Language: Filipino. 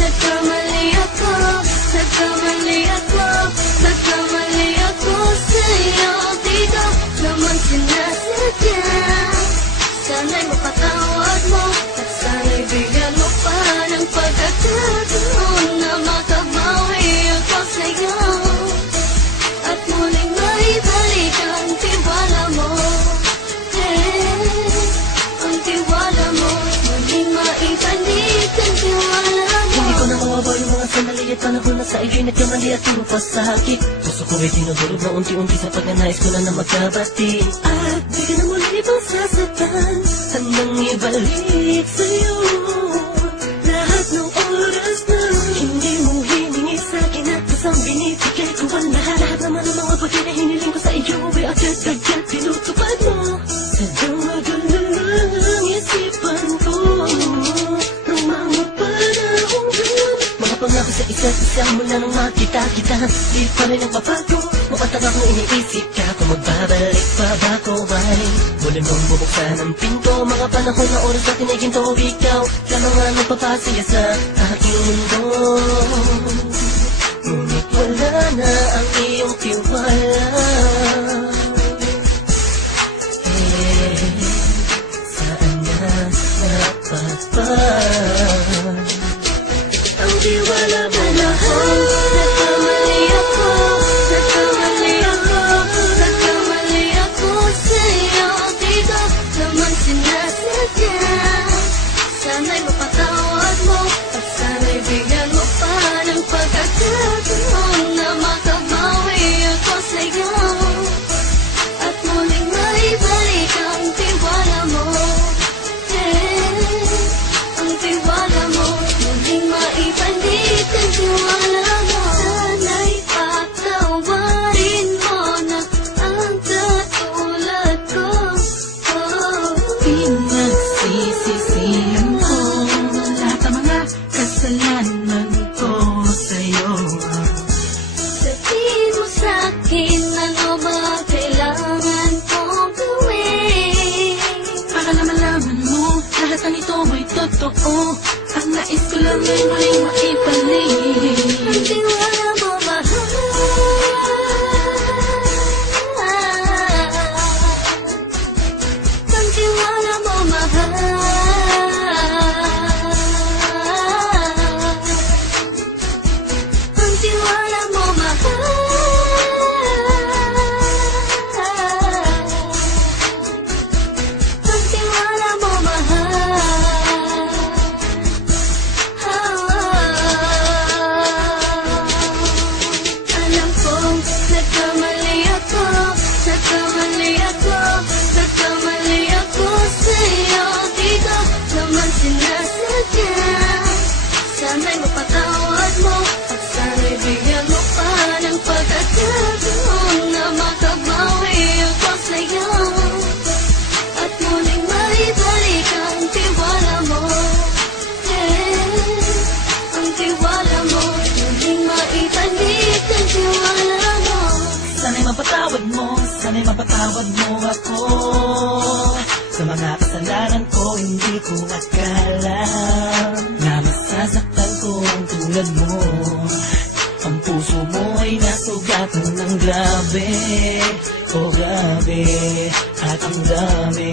nagkamali ako, nagkamali ako, nagkamali ako sa'yo. Di ko naman sinasadya. Sana'y mapatawad mo at sana'y bigyan mo pa ng pagkakataon na makabawi ako sa'yo at muling maibalik ang tiwala mo. Ang tiwala mo, muling maibalik ang tiwala mo. Hindi ko na mawawala yung mga sandali at panahon na sa iyo'y nagkamali at puro pasakit. Puso ko ay tinudurog na unti-unti sa pagnanais ko na magkabati. At di ka na muli pang sasaktan, handang ibalik sa'yo lahat ng oras na hindi mo hiningi sa'kin at isang binibigay ko ang lahat naman ng mga bagay na hiniling ko sa iyo ay agad-agad tinutupad mo. Sadyang magulang ang isipan ko ng mga panahong mga pangako sa isa't isa mula nung makita kita. Di pa rin nagbabago, mapatagak mo iniisip ka kung magbabalik pa ba ko ay muli mong bubuksan ang pinto. Mga panahon na oras na tiniginto, ikaw lamang ang nagpapasaya sa aking mundo. Ngunit wala na ang iyong tiwala. Saan na napapag ang tiwala mo mahal? Nagkamali ako, nagkamali ako, nagkamali ako sa'yo. Di ko naman sinasadya. Sana'y mapatawad mo at sana'y bigyan mo pa ng pagkakataon na makabawi ako sa'yo at muling maibalik ang tiwala mo. Ang tiwala mo, muling maibalik ang tiwala mo. Sana'y patawarin mo na ang katulad ko. Pinagsisisihan ko lahat ng mga kasalanan ko sa'yo. Sabihin mo sa'kin ano ba kailangan kong gawin Para na malaman mo lahat ng ito ay totoo. Ang nais ko lang ay muling maibalik ang tiwala mo, mahal. Ang tiwala mo, mahal. Ang tiwala mo, mahal. Ang tiwala mo, mahal. Alam kong nagkamali ako, nagkamali ako, nagkamali ako sa'yo. Di ko naman sinasadya. Sana'y mapatawad mo at sana'y bigyan mo pa ng pagkakataon na makabawi ako sa'yo at muling maibalik ang tiwala mo. Ang tiwala mo, muling maibalik ang tiwala mo. Sana'y mapatawad mo, sana'y mapatawad mo ako sa mga kasalanan ko. Hindi ko akala na masasaktan ko ang tulad mo. Ang puso mo ay nasugatan ng grabe, oh grabe, at ang dami.